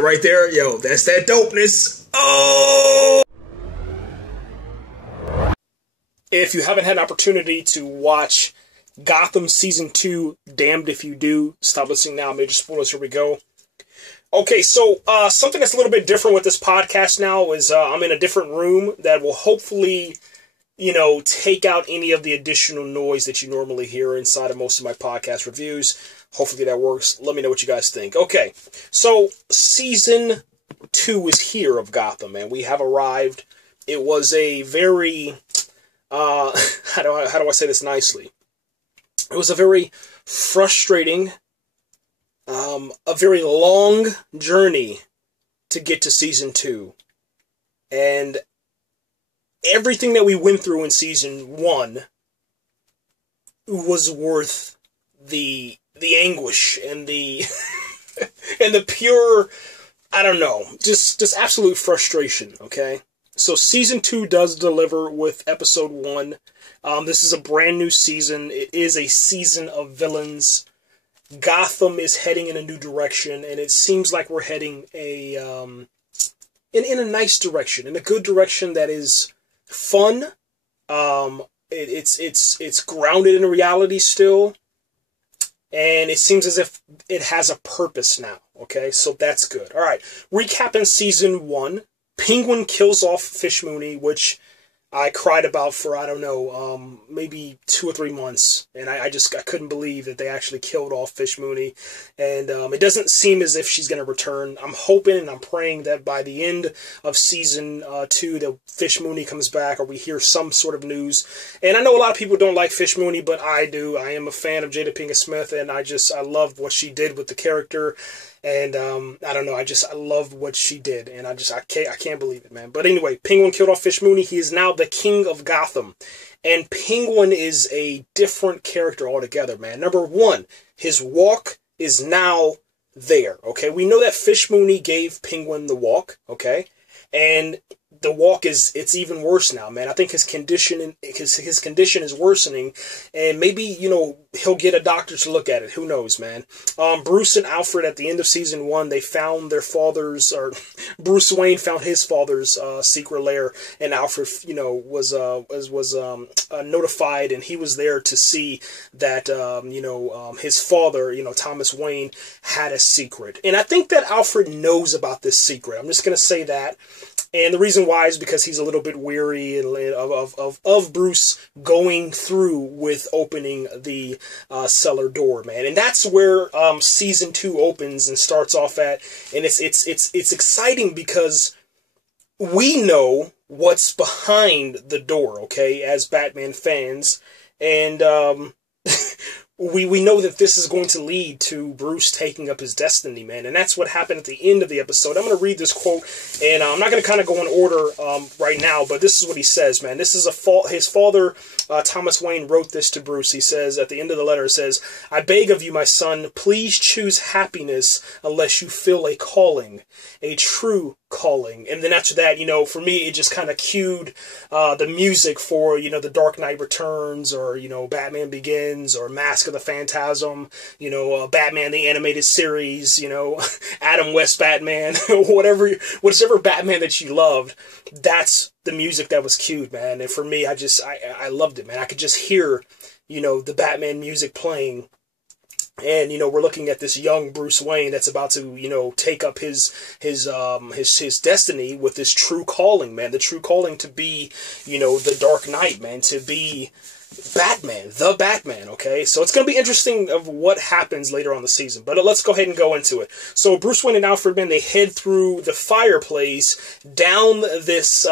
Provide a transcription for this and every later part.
Right there, yo, that's that dopeness. Oh! If you haven't had an opportunity to watch Gotham Season 2, damned if you do. Stop listening now, major spoilers, here we go. Okay, so something that's a little bit different with this podcast now is I'm in a different room that will hopefully, you know, take out any of the additional noise that you normally hear inside of most of my podcast reviews. Hopefully that works. Let me know what you guys think. Okay, so Season 2 is here of Gotham, and we have arrived. It was a very, how do I say this nicely? It was a very frustrating, a very long journey to get to Season 2. And everything that we went through in Season 1 was worth the anguish and the and the pure, I don't know, just absolute frustration, okay? So Season 2 does deliver with Episode 1. This is a brand new season. It is a season of villains. Gotham is heading in a new direction, and it seems like we're heading in a nice direction, in a good direction that is fun. It's grounded in reality still. And it seems as if it has a purpose now, okay? So that's good. All right, recapping Season 1. Penguin kills off Fish Mooney, which I cried about for, I don't know, maybe 2 or 3 months. And I couldn't believe that they actually killed off Fish Mooney. And it doesn't seem as if she's going to return. I'm hoping and I'm praying that by the end of Season 2, that Fish Mooney comes back, or we hear some sort of news. And I know a lot of people don't like Fish Mooney, but I do. I am a fan of Jada Pinkett Smith, and I love what she did with the character. And, I don't know, I love what she did, and I can't believe it, man. But anyway, Penguin killed off Fish Mooney. He is now the King of Gotham. And Penguin is a different character altogether, man. Number one, his walk is now there, okay? We know that Fish Mooney gave Penguin the walk, okay? And the walk it's even worse now, man. I think his condition is worsening, and maybe, you know, he'll get a doctor to look at it. Who knows, man? Bruce and Alfred at the end of Season 1, they found their father's, or Bruce Wayne found his father's secret lair, and Alfred, you know, was notified, and he was there to see that, his father, you know, Thomas Wayne, had a secret. And I think that Alfred knows about this secret. I'm just going to say that. And the reason why is because he's a little bit weary of Bruce going through with opening the cellar door, man. And that's where Season 2 opens and starts off at. And it's exciting because we know what's behind the door, okay, as Batman fans. And we know that this is going to lead to Bruce taking up his destiny, man. And that's what happened at the end of the episode. I'm going to read this quote, and I'm not going to kind of go in order right now, but this is what he says, man. This is his father, Thomas Wayne, wrote this to Bruce. He says, at the end of the letter, it says, "I beg of you, my son, please choose happiness unless you feel a calling, a true calling." And then after that, you know, for me, it just kind of cued the music for, you know, The Dark Knight Returns, or, you know, Batman Begins, or Mask of the Phantasm, you know, Batman the Animated Series, you know, Adam West Batman, whichever Batman that you loved, that's the music that was cued, man. And for me, I loved it, man. I could just hear, you know, the Batman music playing. And, you know, we're looking at this young Bruce Wayne that's about to, you know, take up his destiny with this true calling, man. The true calling to be, you know, the Dark Knight, man. To be Batman, the Batman, okay? So it's going to be interesting of what happens later on the season. But let's go ahead and go into it. So Bruce Wayne and Alfred, man, they head through the fireplace, down this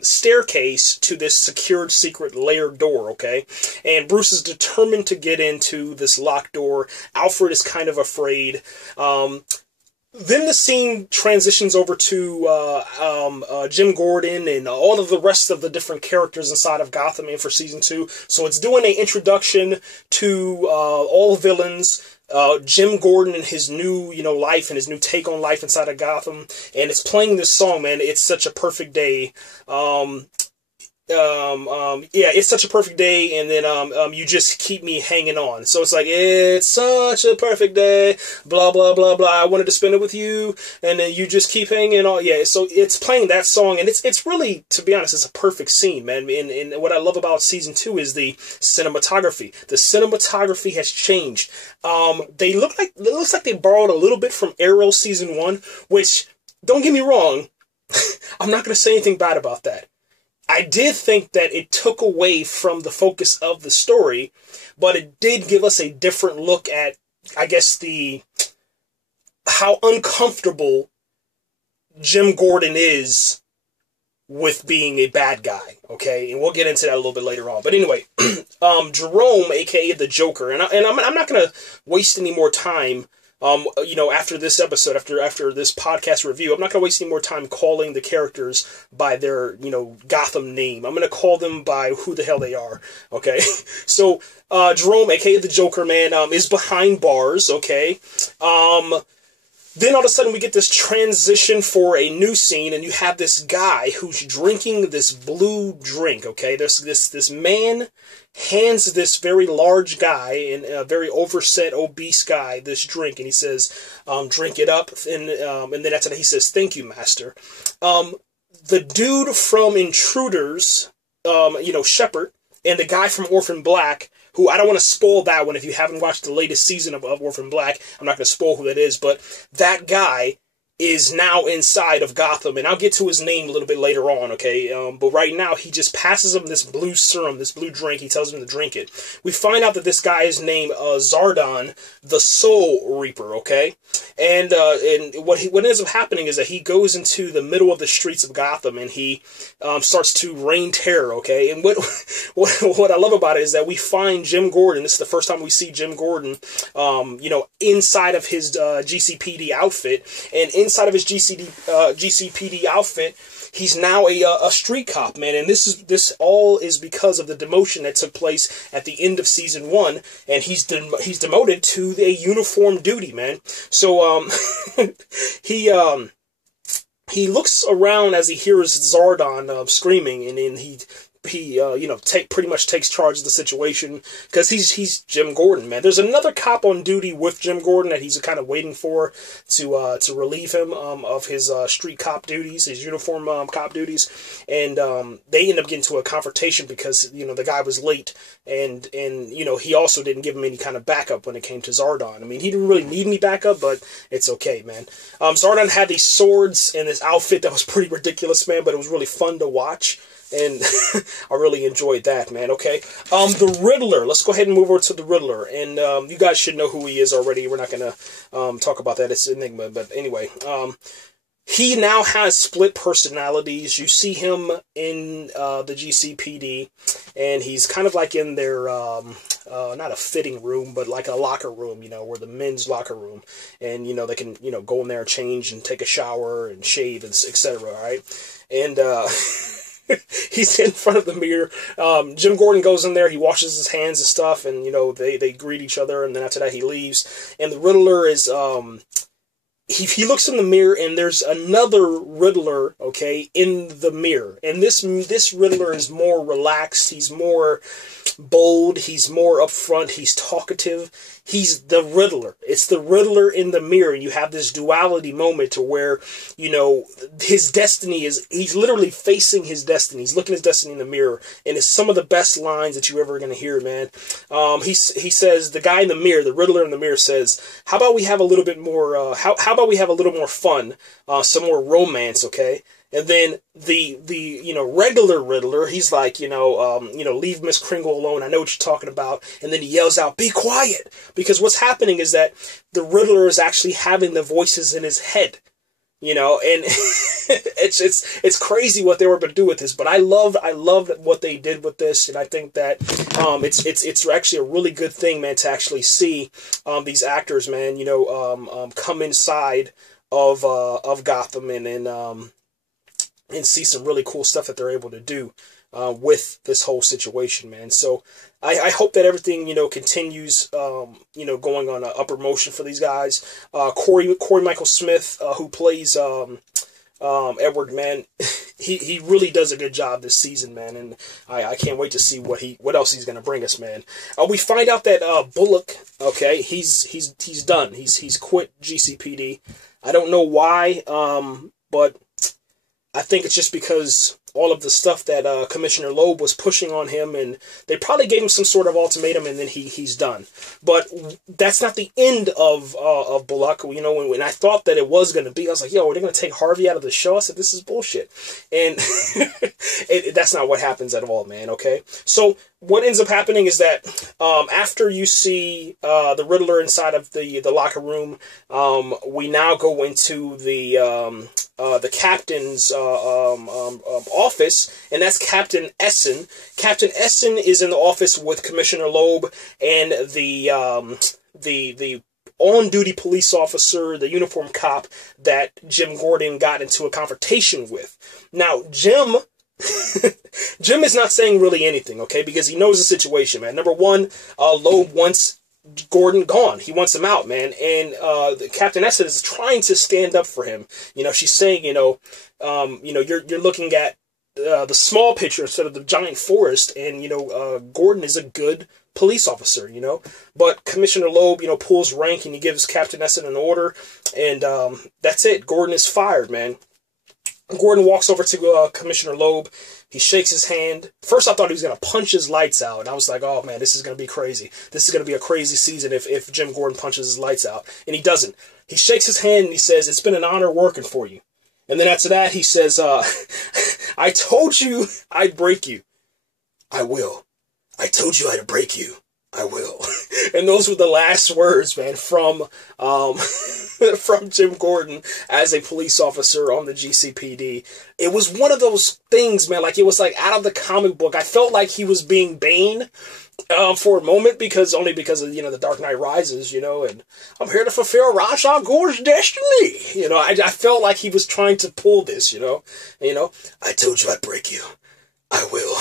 staircase to this secured secret lair door, okay? And Bruce is determined to get into this locked door. Alfred is kind of afraid. Then the scene transitions over to Jim Gordon and all of the rest of the different characters inside of Gotham for Season 2. So it's doing an introduction to all villains, Jim Gordon and his new, you know, life and his new take on life inside of Gotham. And it's playing this song, man. It's such a perfect day. yeah, it's such a perfect day, and then you just keep me hanging on. So it's like, it's such a perfect day, blah blah blah blah. I wanted to spend it with you, and then you just keep hanging on. Yeah, so it's playing that song, and it's really, to be honest, it's a perfect scene, man. And what I love about season 2 is the cinematography. The cinematography has changed. It looks like they borrowed a little bit from Arrow season 1, which, don't get me wrong, I'm not going to say anything bad about that. I did think that it took away from the focus of the story, but it did give us a different look at, I guess, how uncomfortable Jim Gordon is with being a bad guy, okay? And we'll get into that a little bit later on. But anyway, Jerome, aka the Joker, and I'm not going to waste any more time. After this episode, after this podcast review, I'm not going to waste any more time calling the characters by their, Gotham name. I'm going to call them by who the hell they are, okay? So, Jerome, aka the Joker, man, is behind bars, okay? Then all of a sudden we get this transition for a new scene, and you have this guy who's drinking this blue drink, okay? There's this man hands this very large guy, and a very overset, obese guy, this drink, and he says, drink it up, and then after that he says, thank you, master. The dude from Intruders, Shepard, and the guy from Orphan Black, who, I don't want to spoil that one if you haven't watched the latest season of Orphan Black. I'm not going to spoil who that is, but that guy is now inside of Gotham, and I'll get to his name a little bit later on, okay? But right now, he just passes him this blue serum, this blue drink. He tells him to drink it. We find out that this guy is named Zardon, the Soul Reaper, okay? And what ends up happening is that he goes into the middle of the streets of Gotham, and he starts to rain terror, okay? And what I love about it is that we find Jim Gordon. This is the first time we see Jim Gordon, inside of his GCPD outfit, and inside of his GCPD outfit, he's now a street cop, man. And this all is because of the demotion that took place at the end of season 1, and he's demoted to a uniform duty, man. So he looks around as he hears Zardon screaming, and then he pretty much takes charge of the situation, because he's Jim Gordon, man. There's another cop on duty with Jim Gordon that he's kind of waiting for to relieve him of his street cop duties, his uniform cop duties, and they end up getting to a confrontation because the guy was late, and he also didn't give him any kind of backup when it came to Zardon. I mean, he didn't really need any backup, but it's okay, man. Zardon had these swords and this outfit that was pretty ridiculous, man, but it was really fun to watch. And I really enjoyed that, man, okay? The Riddler. Let's go ahead and move over to the Riddler. And you guys should know who he is already. We're not going to talk about that. It's an enigma. But anyway, he now has split personalities. You see him in the GCPD. And he's kind of like in their, not a fitting room, but like a locker room, where the men's locker room. And, they can, go in there and change and take a shower and shave, and etc., all right? And... he's in front of the mirror. Jim Gordon goes in there, he washes his hands and stuff, and, they greet each other, and then after that he leaves. And the Riddler is, he looks in the mirror, and there's another Riddler, okay, in the mirror. And this Riddler is more relaxed, he's more bold, he's more upfront, he's talkative. He's the Riddler. It's the Riddler in the mirror. You have this duality moment to where, his destiny is, he's literally facing his destiny. He's looking at his destiny in the mirror. And it's some of the best lines that you're ever going to hear, man. He says, the guy in the mirror, the Riddler in the mirror says, how about we have a little bit more, how about we have a little more fun, some more romance, okay? And then the regular Riddler, he's like, leave Miss Kringle alone. I know what you're talking about. And then he yells out, be quiet. Because what's happening is that the Riddler is actually having the voices in his head. And it's crazy what they were able to do with this. But I loved what they did with this. And I think that it's actually a really good thing, man, to actually see these actors, man, come inside of Gotham and see some really cool stuff that they're able to do with this whole situation, man. So I hope that everything, continues, going on an upper motion for these guys. Corey Michael Smith, who plays Edward, man, he really does a good job this season, man, and I can't wait to see what else he's gonna bring us, man. We find out that Bullock, okay, he's done. He's quit GCPD. I don't know why, but I think it's just because all of the stuff that Commissioner Logue was pushing on him, and they probably gave him some sort of ultimatum, and then he's done. But that's not the end of Bullock. You know, when I thought that it was going to be, I was like, yo, are they going to take Harvey out of the show? I said, this is bullshit. And that's not what happens at all, man, okay? So what ends up happening is that after you see the Riddler inside of the locker room, we now go into the captain's office, and that's Captain Essen. Captain Essen is in the office with Commissioner Logue and the on-duty police officer, the uniform cop that Jim Gordon got into a confrontation with. Now, Jim is not saying really anything, okay, because he knows the situation, man. Number one, Logue wants Gordon gone. He wants him out, man. And the Captain Essen is trying to stand up for him. You know, she's saying, you're looking at the small picture instead of the giant forest, and Gordon is a good police officer, but Commissioner Logue, pulls rank, and he gives Captain Essen an order, and that's it. Gordon is fired, man. Gordon walks over to Commissioner Logue. He shakes his hand. First, I thought he was going to punch his lights out, and I was like, oh, man, this is going to be crazy. This is going to be a crazy season if Jim Gordon punches his lights out, and he doesn't. He shakes his hand, and he says, it's been an honor working for you. And then after that, he says, I told you I'd break you. I will. I told you I'd break you. I will. And those were the last words, man, from from Jim Gordon as a police officer on the GCPD. It was one of those things, man, like it was like out of the comic book. I felt like he was being Bane for a moment, because of, the Dark Knight Rises, and I'm here to fulfill Ra's al Ghul's destiny. I felt like he was trying to pull this, I told you I'd break you. I will.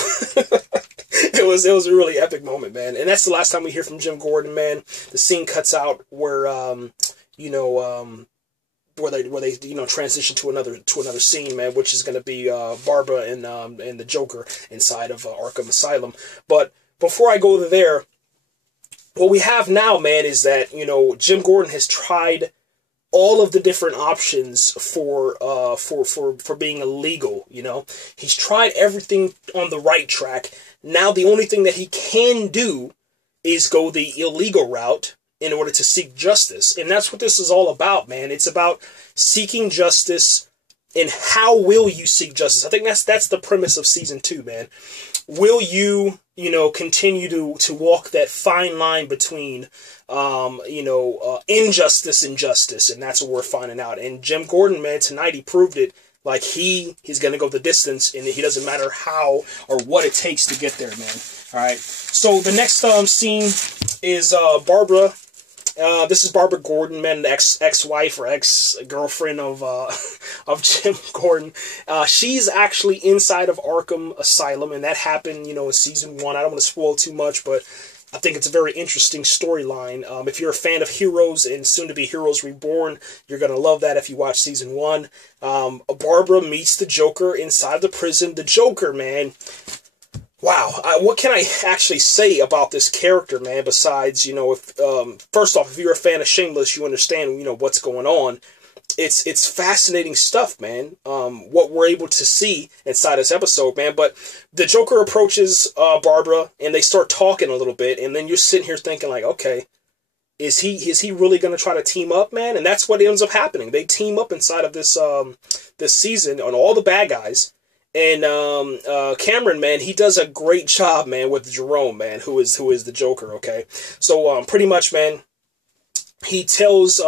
It was a really epic moment, man. And that's the last time we hear from Jim Gordon, man. The scene cuts out where where they transition to another scene, man, which is going to be Barbara and the Joker inside of Arkham Asylum. But before I go there, what we have now, man, is that Jim Gordon has tried all of the different options for being illegal. He's tried everything on the right track. Now the only thing that he can do is go the illegal route in order to seek justice. And that's what this is all about, man. It's about seeking justice, and how will you seek justice? I think that's the premise of season 2, man. Will you, continue to walk that fine line between, injustice and justice? And that's what we're finding out. And Jim Gordon, man, tonight he proved it. Like, he's going to go the distance, and it doesn't matter how or what it takes to get there, man. All right. So the next scene is Barbara. This is Barbara Gordon, man, the ex-wife or ex-girlfriend of Jim Gordon. She's actually inside of Arkham Asylum, and that happened, in season 1. I don't want to spoil too much, but I think it's a very interesting storyline. If you're a fan of Heroes and soon-to-be Heroes Reborn, you're going to love that if you watch season 1. Barbara meets the Joker inside the prison. The Joker, man, wow. What can I actually say about this character, man, besides, first off, if you're a fan of Shameless, you understand, what's going on. It's fascinating stuff, man, what we're able to see inside this episode, man. But the Joker approaches Barbara, and they start talking a little bit, and then you're sitting here thinking, like, okay, is he really going to try to team up, man? And that's what ends up happening. They team up inside of this this season on all the bad guys. And Cameron, man, he does a great job, man, with Jerome, man, who is the Joker, okay? So pretty much, man, he tells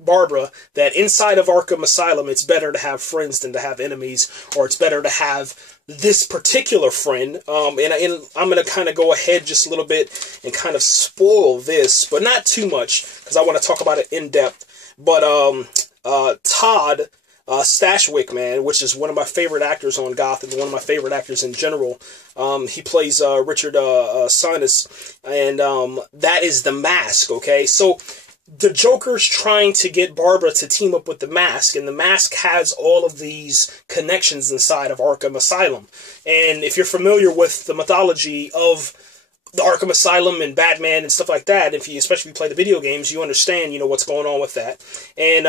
Barbara that inside of Arkham Asylum, it's better to have friends than to have enemies, or it's better to have this particular friend. And I'm going to kind of go ahead just a little bit and kind of spoil this, but not too much, because I want to talk about it in depth. But Todd Stashwick, man, which is one of my favorite actors on Gotham, one of my favorite actors in general. He plays Richard Sinus, and that is the Mask, okay? So the Joker's trying to get Barbara to team up with the Mask, and the Mask has all of these connections inside of Arkham Asylum. And if you're familiar with the mythology of the Arkham Asylum and Batman and stuff like that, especially if you play the video games, you understand, what's going on with that. And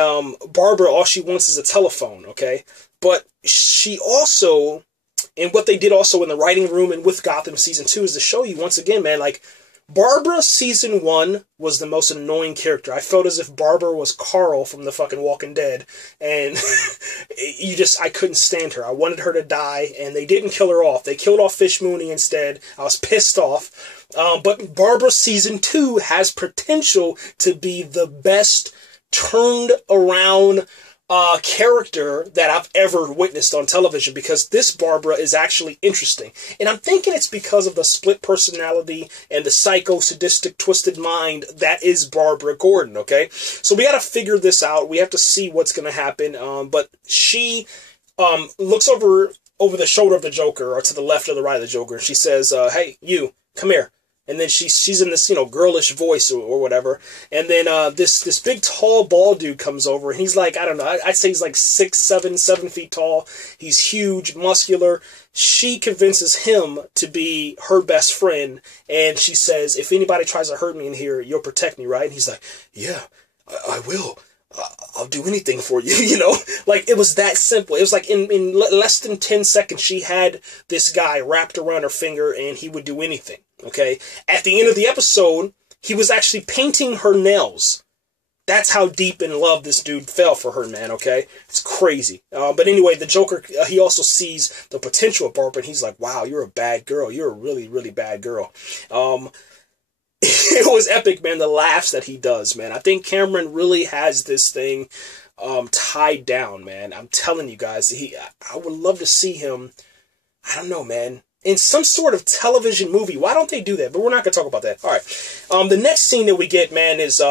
Barbara, all she wants is a telephone, okay? But she also, and what they did also in the writing room and with Gotham Season 2 is to show you, once again, man, like, Barbara Season 1 was the most annoying character. I felt as if Barbara was Carl from the fucking Walking Dead, and I couldn't stand her. I wanted her to die, and they didn't kill her off. They killed off Fish Mooney instead. I was pissed off. But Barbara Season 2 has potential to be the best turned around character that I've ever witnessed on television, because this Barbara is actually interesting. And I'm thinking it's because of the split personality and the psycho, sadistic, twisted mind that is Barbara Gordon, okay? So we got to figure this out. We have to see what's going to happen. But she looks over the shoulder of the Joker, or to the left or the right of the Joker, and she says, hey, you, come here. And then she's in this, girlish voice or whatever. And then this big, tall, bald dude comes over. And he's like, I don't know, I'd say he's like 7 feet tall. He's huge, muscular. She convinces him to be her best friend. And she says, if anybody tries to hurt me in here, you'll protect me, right? And he's like, yeah, I will. I'll do anything for you, Like, it was that simple. It was like in less than 10 seconds, she had this guy wrapped around her finger, and he would do anything, okay? At the end of the episode, he was actually painting her nails. That's how deep in love this dude fell for her, man, okay? It's crazy. But anyway, the Joker, he also sees the potential of Barbara, and he's like, wow, you're a bad girl. You're a really, really bad girl. It was epic, man, the laughs that he does, man. I think Cameron really has this thing tied down, man. I'm telling you guys, I would love to see him, I don't know, man, in some sort of television movie. Why don't they do that? But we're not going to talk about that. All right. The next scene that we get, man, is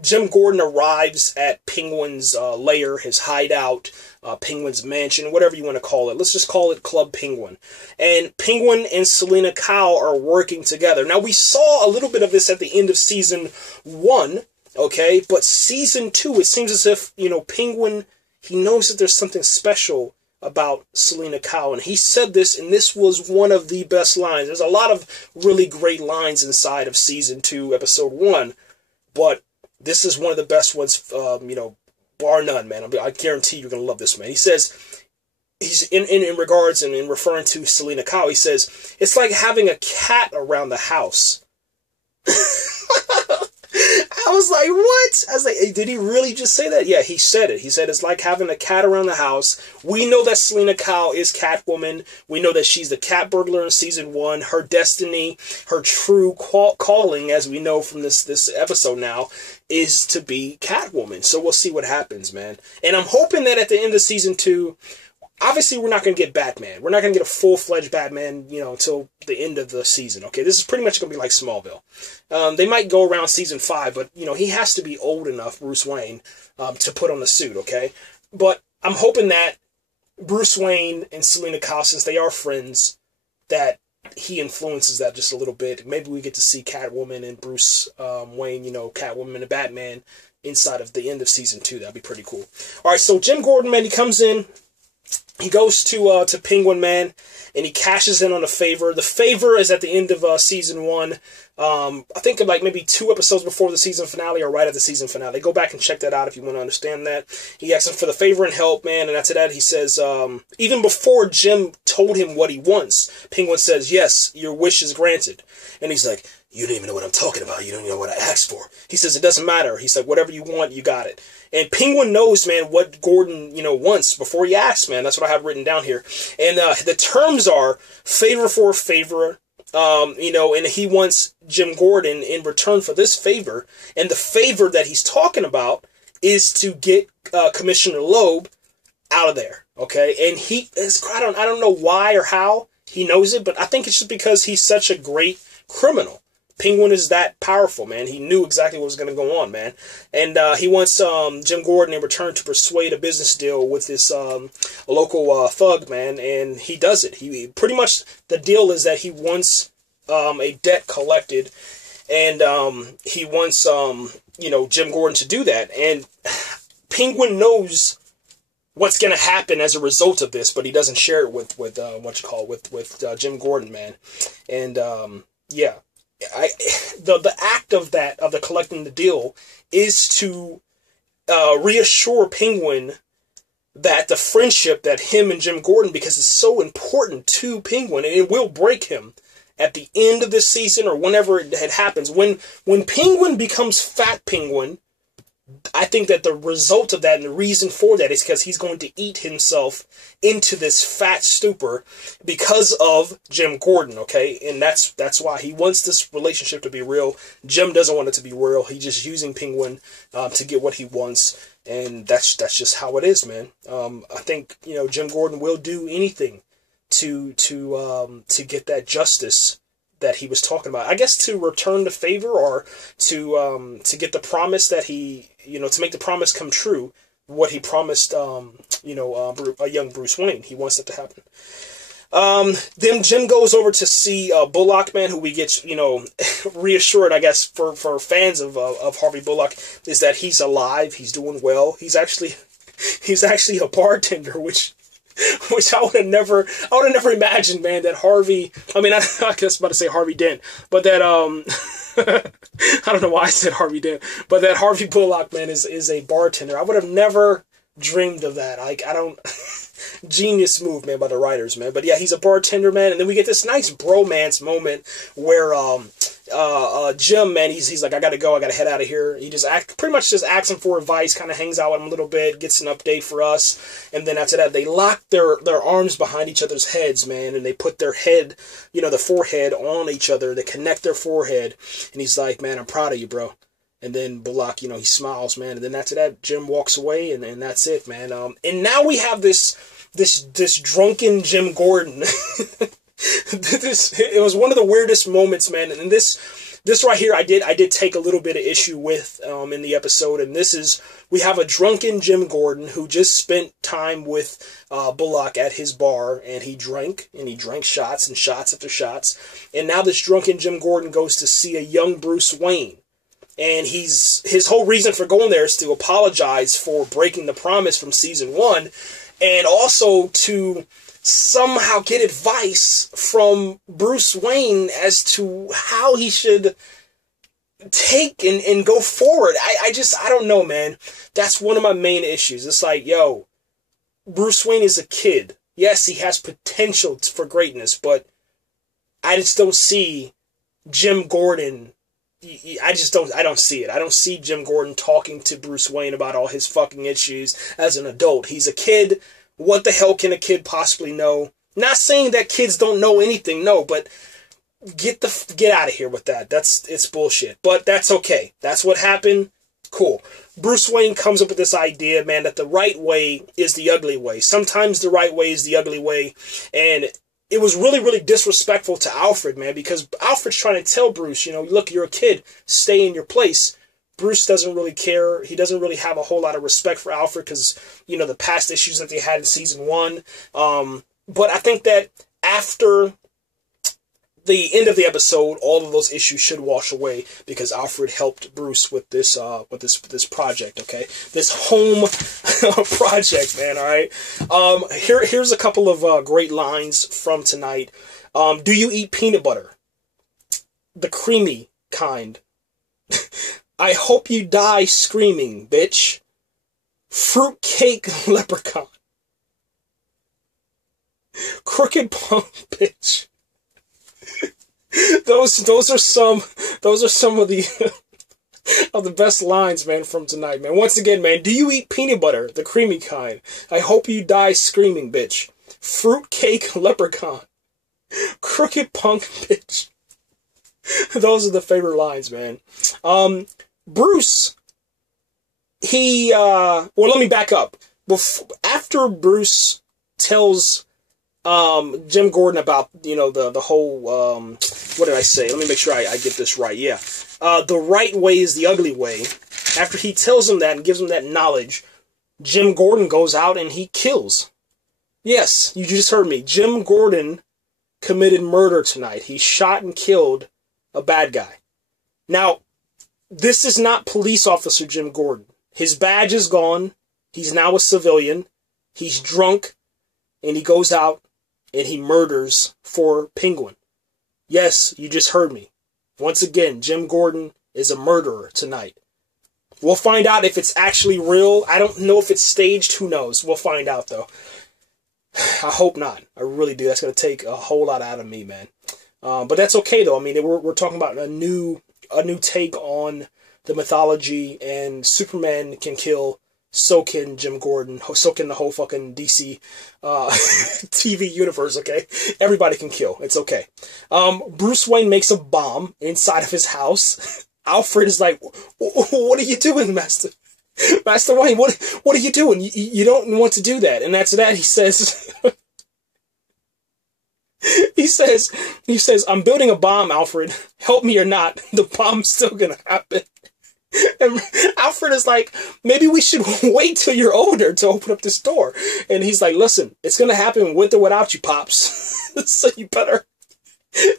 Jim Gordon arrives at Penguin's lair, his hideout, Penguin's mansion, whatever you want to call it. Let's just call it Club Penguin. And Penguin and Selina Kyle are working together. Now, we saw a little bit of this at the end of Season 1, okay? But Season 2, it seems as if, Penguin, he knows that there's something special about Selina Kyle. And he said this, and this was one of the best lines. There's a lot of really great lines inside of Season 2, Episode 1. But this is one of the best ones, bar none, man. I guarantee you're going to love this, man. He says, he's in regards and in referring to Selina Kyle, he says, it's like having a cat around the house. I was like, what? I was like, hey, did he really just say that? Yeah, he said it. He said it's like having a cat around the house. We know that Selina Kyle is Catwoman. We know that she's the cat burglar in Season 1. Her destiny, her true calling, as we know from this episode now, is to be Catwoman. So we'll see what happens, man. And I'm hoping that at the end of Season 2, obviously, we're not going to get Batman. We're not going to get a full-fledged Batman, until the end of the season, okay? This is pretty much going to be like Smallville. They might go around Season 5, but, he has to be old enough, Bruce Wayne, to put on the suit, okay? But I'm hoping that Bruce Wayne and Selina Kyle, since they are friends, that he influences that just a little bit. Maybe we get to see Catwoman and Bruce Wayne, Catwoman and Batman inside of the end of Season 2. That'd be pretty cool. All right, so Jim Gordon, man, he comes in. He goes to Penguin, man, and he cashes in on a favor. The favor is at the end of Season 1. I think like maybe 2 episodes before the season finale or right at the season finale. Go back and check that out if you want to understand that. He asks him for the favor and help, man, and after that he says, even before Jim told him what he wants, Penguin says, yes, your wish is granted. And he's like, you don't even know what I'm talking about. You don't even know what I asked for. He says, it doesn't matter. He's like, whatever you want, you got it. And Penguin knows, man, what Gordon, wants before he asks, man. That's what I have written down here. And the terms are favor for a favor, and he wants Jim Gordon in return for this favor. And the favor that he's talking about is to get Commissioner Logue out of there, okay? And I don't know why or how he knows it, but I think it's just because he's such a great criminal. Penguin is that powerful, man. He knew exactly what was going to go on, man. And he wants Jim Gordon in return to persuade a business deal with this local thug, man. And he does it. He pretty much, the deal is that he wants a debt collected. And he wants you know, Jim Gordon to do that. And Penguin knows what's going to happen as a result of this, but he doesn't share it with Jim Gordon, man. And, yeah, the act of the collecting the deal is to, reassure Penguin that the friendship that him and Jim Gordon, because it's so important to Penguin, and it will break him at the end of this season or whenever it happens. When Penguin becomes Fat Penguin, I think that the result of that and the reason for that is because he's going to eat himself into this fat stupor because of Jim Gordon, okay? And that's why he wants this relationship to be real. Jim doesn't want it to be real. He's just using Penguin to get what he wants, and that's just how it is, man. I think, you know, Jim Gordon will do anything to get that justice that he was talking about. I guess to return the favor, or to get the promise that he, you know, to make the promise come true, what he promised, you know, a young Bruce Wayne. He wants that to happen. Then Jim goes over to see Bullock, man, who we get, you know, reassured, I guess, for fans of Harvey Bullock, is that he's alive, he's doing well. He's actually a bartender, which I would have never imagined, man, that Harvey, I mean, I guess about to say Harvey Dent, but that, I don't know why I said Harvey Dent, but that Harvey Bullock, man, is a bartender. I would have never dreamed of that. Like, I don't, genius move, man, by the writers, man. But yeah, he's a bartender, man, and then we get this nice bromance moment where, Jim, man, he's like, I gotta go, I gotta head out of here. He pretty much just asks him for advice, kind of hangs out with him a little bit, gets an update for us, and then after that, they lock their arms behind each other's heads, man, and they put their head, you know, the forehead on each other, they connect their forehead, and he's like, man, I'm proud of you, bro. And then Bullock, you know, he smiles, man, and then after that, Jim walks away, and that's it, man. And now we have this drunken Jim Gordon. It was one of the weirdest moments, man, and this right here, I did take a little bit of issue with in the episode, and this is, we have a drunken Jim Gordon who just spent time with Bullock at his bar, and he drank shots and shots after shots, and now this drunken Jim Gordon goes to see a young Bruce Wayne, and his whole reason for going there is to apologize for breaking the promise from season 1, and also to somehow get advice from Bruce Wayne as to how he should take and go forward. I don't know, man. That's one of my main issues. It's like, yo, Bruce Wayne is a kid. Yes, he has potential for greatness, but I just don't see Jim Gordon. I don't see it. I don't see Jim Gordon talking to Bruce Wayne about all his fucking issues as an adult. He's a kid. What the hell can a kid possibly know? Not saying that kids don't know anything, no, but get out of here with that. It's bullshit. But that's okay. That's what happened. Cool. Bruce Wayne comes up with this idea, man, that the right way is the ugly way. Sometimes the right way is the ugly way. And it was really, really disrespectful to Alfred, man, because Alfred's trying to tell Bruce, you know, look, you're a kid. Stay in your place. Bruce doesn't really care. He doesn't really have a whole lot of respect for Alfred because, you know, the past issues that they had in season 1. But I think that after the end of the episode, all of those issues should wash away because Alfred helped Bruce with this project, okay? This home project, man, all right? Here's a couple of great lines from tonight. Do you eat peanut butter? The creamy kind. I hope you die screaming, bitch. Fruitcake leprechaun. Crooked punk, bitch. Those are some of the of the best lines, man, from tonight, man. Once again, man, do you eat peanut butter, the creamy kind? I hope you die screaming, bitch. Fruitcake leprechaun. Crooked punk, bitch. Those are the favorite lines, man. Bruce, well, let me back up. After Bruce tells Jim Gordon about, you know, the whole, what did I say? Let me make sure I get this right. Yeah. The right way is the ugly way. After he tells him that and gives him that knowledge, Jim Gordon goes out and he kills. Yes, you just heard me. Jim Gordon committed murder tonight. He shot and killed a bad guy. Now, this is not police officer Jim Gordon. His badge is gone. He's now a civilian. He's drunk, and he goes out and he murders for Penguin. Yes, you just heard me. Once again, Jim Gordon is a murderer tonight. We'll find out if it's actually real. I don't know if it's staged. Who knows? We'll find out, though. I hope not. I really do. That's going to take a whole lot out of me, man. But that's okay, though. I mean, we're talking about a new take on the mythology, and Superman can kill, so can Jim Gordon, so can the whole fucking DC TV universe, okay? Everybody can kill. It's okay. Bruce Wayne makes a bomb inside of his house. Alfred is like, what are you doing, Master Wayne? What are you doing? You don't want to do that. And after that, he says, he says, I'm building a bomb, Alfred. Help me or not, the bomb's still gonna happen. And Alfred is like, maybe we should wait till you're older to open up this door. And he's like, listen, it's gonna happen with or without you, Pops. So you better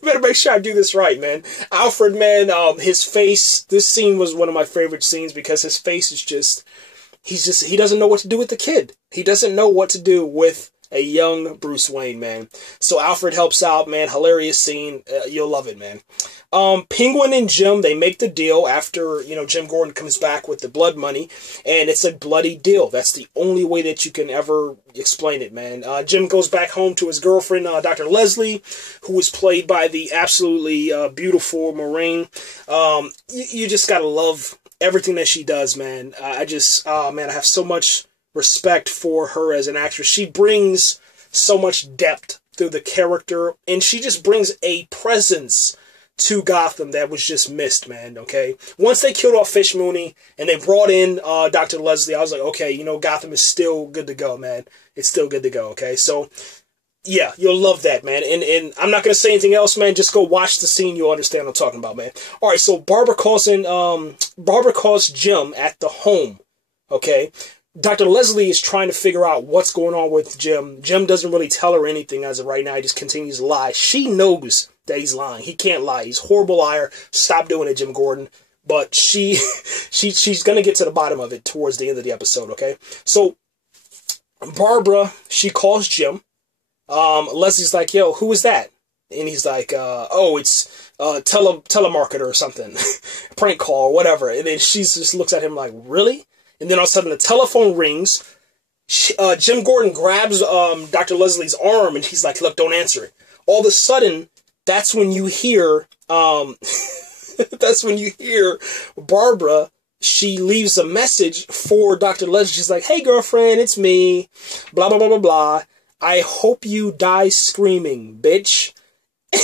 make sure I do this right, man. Alfred, man, his face, this scene was one of my favorite scenes because his face is just, he doesn't know what to do with the kid. He doesn't know what to do with a young Bruce Wayne, man. So Alfred helps out, man. Hilarious scene. You'll love it, man. Penguin and Jim, they make the deal after, Jim Gordon comes back with the blood money, and it's a bloody deal. That's the only way that you can ever explain it, man. Jim goes back home to his girlfriend, Dr. Leslie, who was played by the absolutely beautiful Moraine. You just gotta love everything that she does, man. I have so much respect for her as an actress. She brings so much depth through the character, and she just brings a presence to Gotham that was just missed, man, okay? Once they killed off Fish Mooney and they brought in Dr. Leslie, I was like, okay, Gotham is still good to go, man. It's still good to go, okay? So, yeah, you'll love that, man. And I'm not going to say anything else, man. Just go watch the scene. You'll understand what I'm talking about, man. All right, so Barbara calls Jim at the home, okay? Dr. Leslie is trying to figure out what's going on with Jim. Jim doesn't really tell her anything as of right now. He just continues to lie. She knows that he's lying. He can't lie. He's a horrible liar. Stop doing it, Jim Gordon. But she's going to get to the bottom of it towards the end of the episode, okay? So, Barbara, she calls Jim. Leslie's like, yo, who is that? And he's like, it's telemarketer or something. Prank call or whatever. And then she just looks at him like, really? And then all of a sudden the telephone rings. Jim Gordon grabs Dr. Leslie's arm and he's like, look, don't answer it. All of a sudden, that's when you hear Barbara. She leaves a message for Dr. Leslie. She's like, hey, girlfriend, it's me. Blah, blah, blah, blah, blah. I hope you die screaming, bitch. And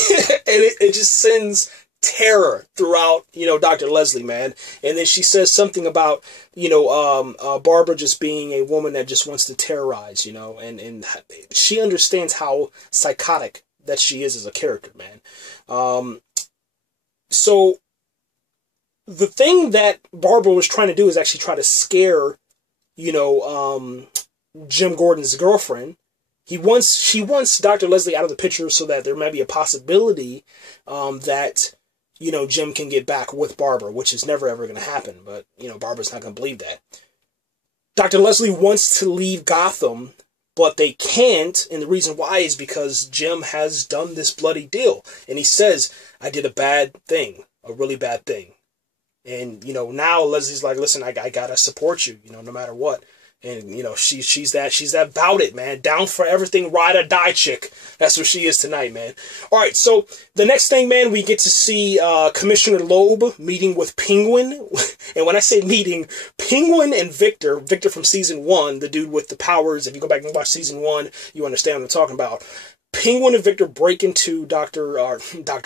it just sends terror throughout, Dr. Leslie, man. And then she says something about, Barbara just being a woman that just wants to terrorize, and she understands how psychotic that she is as a character, man. So the thing that Barbara was trying to do is actually try to scare, Jim Gordon's girlfriend. She wants Dr. Leslie out of the picture so that there may be a possibility that Jim can get back with Barbara, which is never ever going to happen. But, Barbara's not going to believe that. Dr. Leslie wants to leave Gotham, but they can't. And the reason why is because Jim has done this bloody deal. And he says, I did a bad thing, a really bad thing. And, now Leslie's like, listen, I got to support you, no matter what. And, she's that about it, man. Down for everything, ride or die chick. That's what she is tonight, man. All right, so the next thing, man, we get to see Commissioner Logue meeting with Penguin. And when I say meeting, Penguin and Victor from Season 1, the dude with the powers, if you go back and watch Season 1, you understand what I'm talking about. Penguin and Victor break into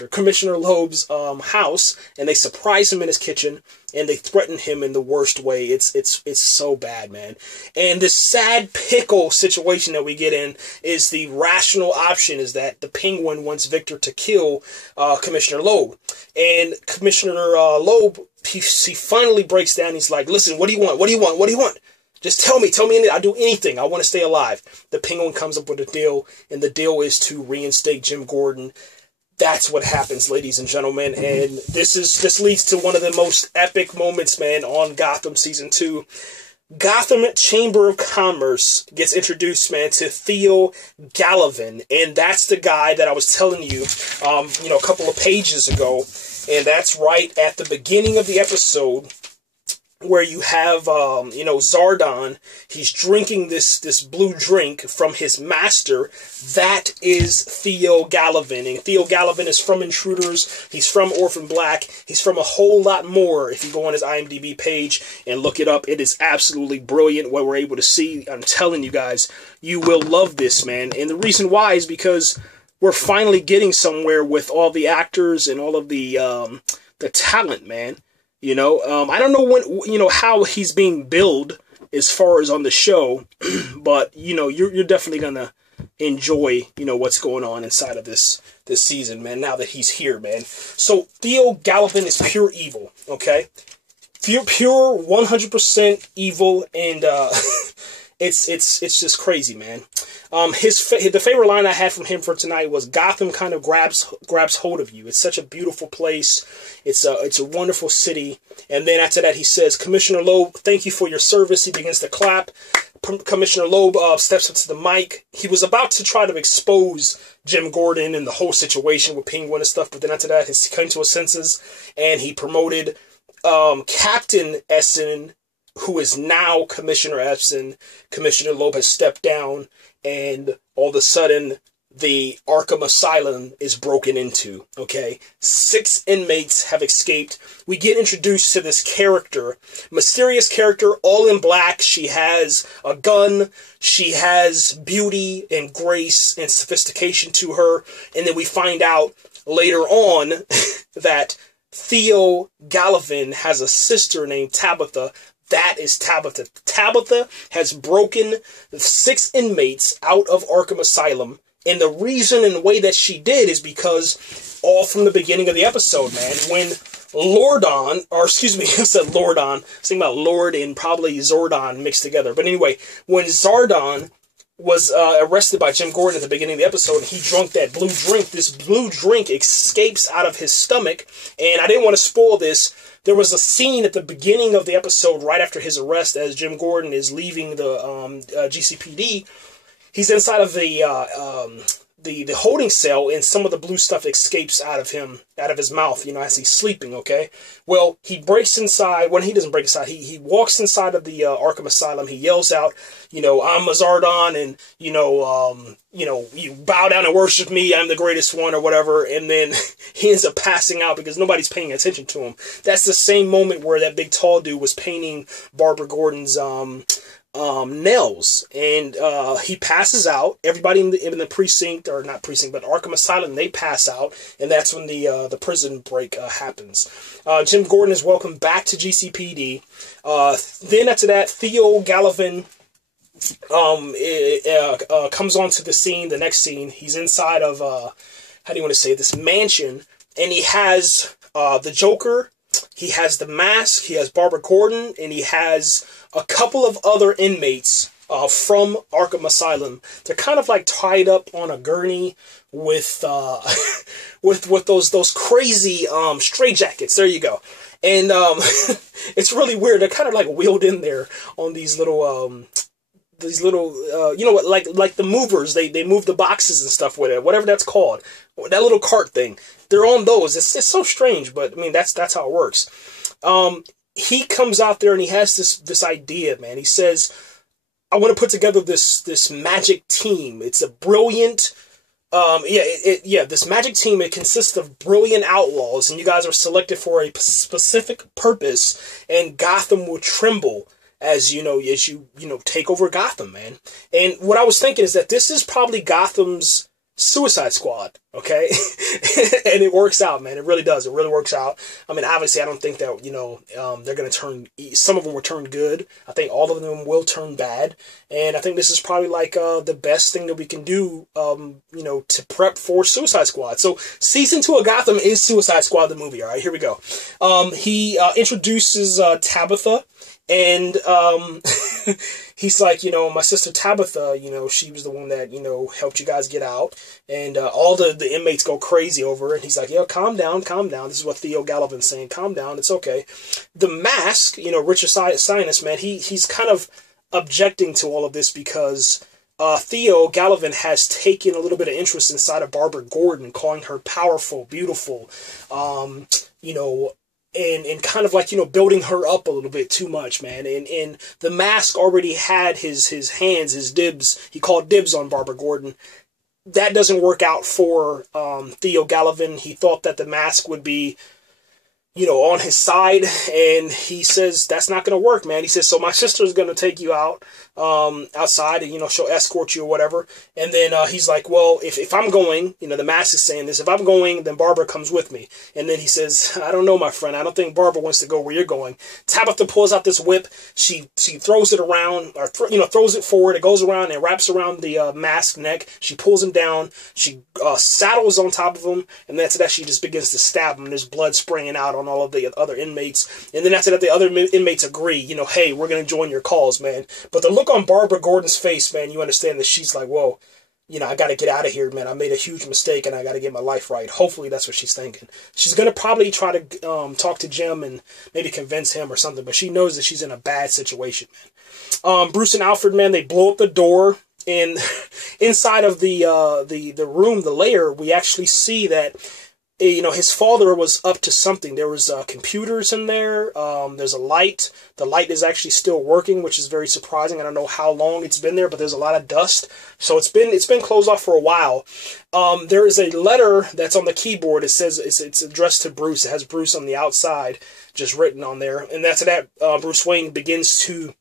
Commissioner Loeb's house, and they surprise him in his kitchen, and they threaten him in the worst way. It's so bad, man. And this sad pickle situation that we get in is the rational option is that the Penguin wants Victor to kill Commissioner Loeb. And Commissioner Loeb, he finally breaks down. He's like, listen, what do you want? What do you want? What do you want? Just tell me anything. I'll do anything. I want to stay alive. The Penguin comes up with a deal, and the deal is to reinstate Jim Gordon. that's what happens, ladies and gentlemen. And this leads to one of the most epic moments, man, on Gotham Season 2. Gotham Chamber of Commerce gets introduced, man, to Theo Gallivan, and that's the guy that I was telling you, a couple of pages ago, and that's right at the beginning of the episode, where you have, Zardon. He's drinking this blue drink from his master. That is Theo Gallivan. And Theo Gallivan is from Intruders. He's from Orphan Black. He's from a whole lot more. If you go on his IMDb page and look it up, it is absolutely brilliant what we're able to see. I'm telling you guys, you will love this, man. And the reason why is because we're finally getting somewhere with all the actors and all of the talent, man. I don't know when, how he's being billed as far as on the show, but, you're definitely going to enjoy, what's going on inside of this season, man, now that he's here, man. So Theo Gallivan is pure evil, okay? Pure 100% evil, and it's just crazy, man. The favorite line I had from him for tonight was, "Gotham kind of grabs hold of you. It's such a beautiful place. It's a wonderful city." And then after that, he says, "Commissioner Logue, thank you for your service." He begins to clap. Commissioner Logue steps up to the mic. He was about to try to expose Jim Gordon and the whole situation with Penguin and stuff, but then after that, he came to his senses and he promoted Captain Essen, who is now Commissioner Epson. Commissioner Loeb has stepped down, and all of a sudden, the Arkham Asylum is broken into, okay? 6 inmates have escaped. We get introduced to this character, mysterious character, all in black. She has a gun. She has beauty and grace and sophistication to her. And then we find out later on that Theo Gallivan has a sister named Tabitha. That is Tabitha. Tabitha has broken 6 inmates out of Arkham Asylum. And the reason and the way that she did is because all from the beginning of the episode, man, when Lordon, or excuse me, I said Lordon. I was thinking about Lord and probably Zordon mixed together. But anyway, when Zardon was arrested by Jim Gordon at the beginning of the episode, he drank that blue drink. This blue drink escapes out of his stomach. And I didn't want to spoil this. There was a scene at the beginning of the episode right after his arrest as Jim Gordon is leaving the GCPD. He's inside of the holding cell, and some of the blue stuff escapes out of him, out of his mouth, as he's sleeping, okay? Well, he breaks inside. Well, he doesn't break inside. He walks inside of the Arkham Asylum. He yells out, "I'm Mazardon, and, you bow down and worship me. I'm the greatest one," or whatever. And then he ends up passing out because nobody's paying attention to him. That's the same moment where that big tall dude was painting Barbara Gordon's nails, and he passes out. Everybody in the precinct, or not precinct, but Arkham Asylum, they pass out, and that's when the prison break happens. Jim Gordon is welcomed back to GCPD. Then after that, Theo Gallivan comes onto the scene. The next scene, he's inside of how do you want to say, this mansion, and he has the Joker. He has the Mask, he has Barbara Gordon, and he has a couple of other inmates from Arkham Asylum. They're kind of like tied up on a gurney with with those crazy straitjackets. There you go. And it's really weird. They're kind of like wheeled in there on these little like the movers. They move the boxes and stuff with it, whatever that's called. That little cart thing. They're on those. It's so strange, but I mean that's how it works. He comes out there and he has this idea, man. He says, "I want to put together this magic team. It's a brilliant, this magic team. It consists of brilliant outlaws, and you guys are selected for a specific purpose. And Gotham will tremble as you take over Gotham, man." And what I was thinking is that this is probably Gotham's Suicide Squad, okay? And it works out, man. It really does. It really works out. I mean, obviously, I don't think that, they're going to turn, some of them will turn good. I think all of them will turn bad. And I think this is probably like the best thing that we can do, to prep for Suicide Squad. So, Season 2 of Gotham is Suicide Squad, the movie. All right, here we go. He introduces Tabitha. And he's like, you know, my sister Tabitha, you know, she was the one that, you know, helped you guys get out. And all the inmates go crazy over it. And he's like, yo, calm down, calm down. This is what Theo Gallivan's saying. Calm down. It's okay. The Mask, you know, Richard Sinus, man, he's kind of objecting to all of this because Theo Gallivan has taken a little bit of interest inside of Barbara Gordon, calling her powerful, beautiful, you know, and kind of like, you know, building her up a little bit too much, man. And the Mask already had his hands, his dibs. He called dibs on Barbara Gordon. That doesn't work out for Theo Gallivan. He thought that the Mask would be, you know, on his side, and he says that's not going to work, man. He says, so my sister's going to take you out outside, and, you know, she'll escort you or whatever. And then he's like, well, if I'm going, you know, the Mask is saying this, if I'm going, then Barbara comes with me. And then he says, I don't know, my friend. I don't think Barbara wants to go where you're going. Tabitha pulls out this whip. She throws it around, or you know, throws it forward. It goes around and wraps around the Mask neck. She pulls him down. She saddles on top of him, and after that, she just begins to stab him. And there's blood spraying out on all of the other inmates. And then after that, the other inmates agree, you know, hey, we're going to join your cause, man. But the look on Barbara Gordon's face, man, you understand that she's like, whoa, you know, I got to get out of here, man. I made a huge mistake, and I got to get my life right. Hopefully that's what she's thinking. She's going to probably try to talk to Jim and maybe convince him or something, but she knows that she's in a bad situation, man. Bruce and Alfred, man, they blow up the door. And inside of the room, the lair, we actually see that, you know, his father was up to something. There was computers in there. There's a light. The light is actually still working, which is very surprising. I don't know how long it's been there, but there's a lot of dust. So it's been closed off for a while. There is a letter that's on the keyboard. It says it's addressed to Bruce. It has Bruce on the outside, just written on there. And after that, Bruce Wayne begins to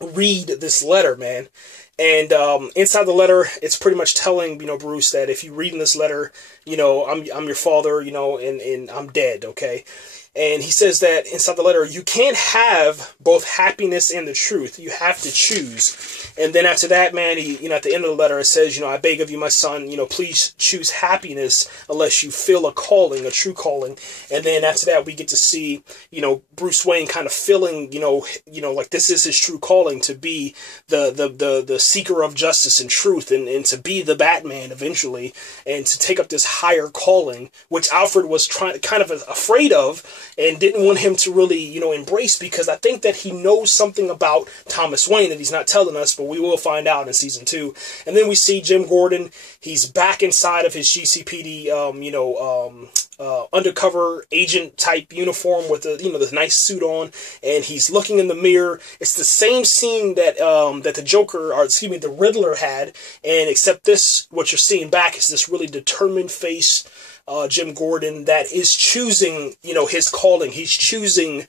read this letter, man. And inside the letter, it's pretty much telling, you know, Bruce that if you read in this letter, you know, I'm your father, you know, and I'm dead, okay? And he says that inside the letter, you can't have both happiness and the truth. You have to choose. And then after that, man, you know, at the end of the letter, it says, you know, I beg of you, my son, you know, please choose happiness unless you feel a calling, a true calling. And then after that, we get to see, you know, Bruce Wayne kind of feeling, you know, like this is his true calling, to be the seeker of justice and truth, and to be the Batman eventually, and to take up this higher calling, which Alfred was kind of afraid of, and didn't want him to really, you know, embrace, because I think that he knows something about Thomas Wayne that he's not telling us, but we will find out in season 2. And then we see Jim Gordon. He's back inside of his GCPD, undercover agent type uniform with the, you know, the nice suit on, and he's looking in the mirror. It's the same scene that that the Joker, or excuse me, the Riddler had, and except this, what you're seeing back is this really determined face, Jim Gordon, that is choosing, you know, his calling. He's choosing,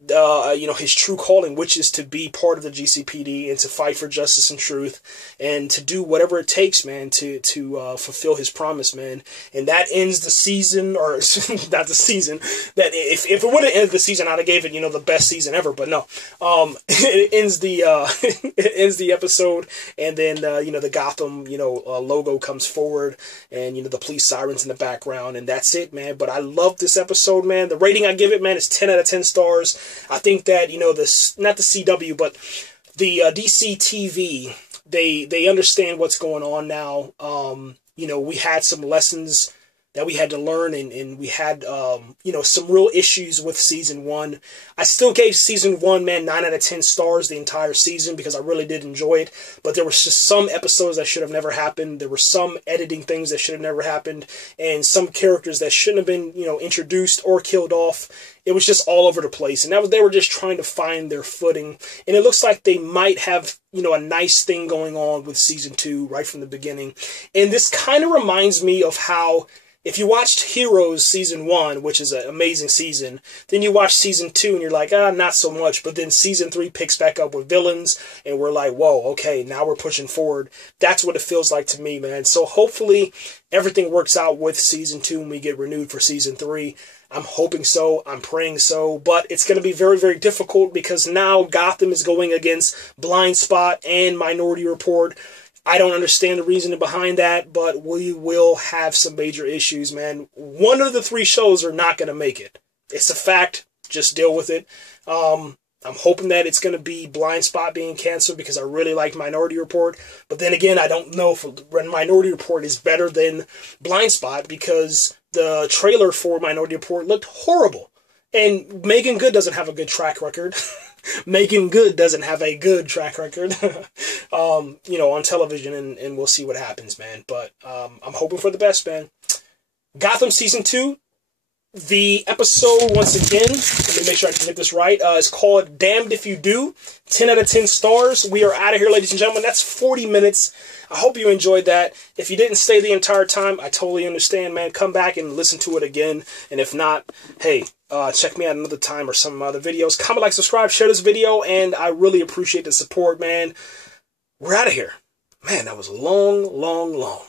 you know, his true calling, which is to be part of the GCPD and to fight for justice and truth, and to do whatever it takes, man, to fulfill his promise, man. And that ends the season, or not the season. That if it would have ended the season, I'd have gave it, you know, the best season ever. But no, it ends the it ends the episode, and then you know, the Gotham, you know, logo comes forward, and you know, the police sirens in the background, and that's it, man. But I love this episode, man. The rating I give it, man, is 10 out of 10 stars. I think that, you know, this, not the CW, but the DC TV, they understand what's going on now. You know, we had some lessons that we had to learn, and we had, you know, some real issues with season 1. I still gave season 1, man, 9 out of 10 stars the entire season, because I really did enjoy it. But there was just some episodes that should have never happened. There were some editing things that should have never happened, and some characters that shouldn't have been, you know, introduced or killed off. It was just all over the place, and they were just trying to find their footing. And it looks like they might have, you know, a nice thing going on with season 2 right from the beginning. And this kind of reminds me of how, if you watched Heroes season 1, which is an amazing season, then you watch season 2 and you're like, not so much. But then season 3 picks back up with villains, and we're like, whoa, okay, now we're pushing forward. That's what it feels like to me, man. So hopefully everything works out with season 2 and we get renewed for season 3. I'm hoping so. I'm praying so. But it's going to be very, very difficult, because now Gotham is going against Blind Spot and Minority Report. I don't understand the reasoning behind that, but we will have some major issues, man. One of the 3 shows are not going to make it. It's a fact. Just deal with it. I'm hoping that it's going to be Blind Spot being canceled because I really liked Minority Report. But then again, I don't know if Minority Report is better than Blind Spot because the trailer for Minority Report looked horrible. And Megan Good doesn't have a good track record. Megan Good doesn't have a good track record, you know, on television, and we'll see what happens, man. But I'm hoping for the best, man. Gotham Season 2, the episode, once again, let me make sure I can get this right, it's called Damned If You Do, 10 out of 10 stars. We are out of here, ladies and gentlemen. That's 40 minutes. I hope you enjoyed that. If you didn't stay the entire time, I totally understand, man. Come back and listen to it again. And if not, hey, check me out another time or some other videos. Comment, like, subscribe, share this video, and I really appreciate the support, man. We're out of here. Man, that was long, long, long.